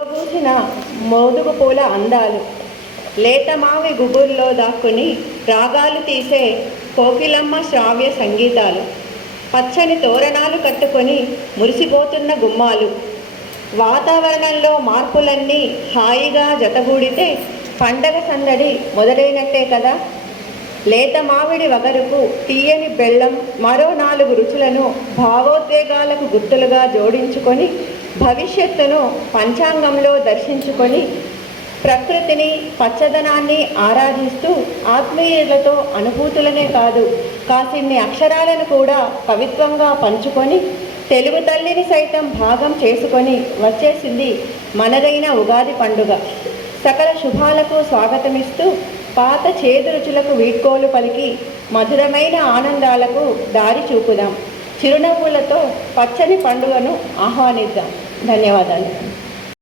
పూసిన మోదుగు పూల అందాలు, లేత మావి గుబుర్లో దాక్కుని రాగాలు తీసే కోకిలమ్మ శ్రావ్య సంగీతాలు, పచ్చని తోరణాలు కట్టుకొని మురిసిపోతున్న గుమ్మాలు, వాతావరణంలో మార్పులన్నీ హాయిగా జతగూడితే పండగ సందడి మొదలైనట్టే కదా. లేత మామిడి వగరుకు తీయని బెల్లం మరో 4 రుచులను భావోద్వేగాలకు గుర్తులుగా జోడించుకొని భవిష్యత్తును పంచాంగంలో దర్శించుకొని ప్రకృతిని పచ్చదనాన్ని ఆరాధిస్తూ ఆత్మీయులతో అనుభూతులనే కాదు కాసిన్ని అక్షరాలను కూడా పవిత్రంగా పంచుకొని తెలుగు తల్లిని సైతం భాగం చేసుకొని వచ్చేసింది మనదైన ఉగాది పండుగ. సకల శుభాలకు స్వాగతమిస్తూ పాత చేదు రుచులకు వీడ్కోలు పలికి మధురమైన ఆనందాలకు దారి చూపుదాం. చిరునవ్వులతో పచ్చని పండుగను ఆహ్వానిద్దాం. ధన్యవాదాలు.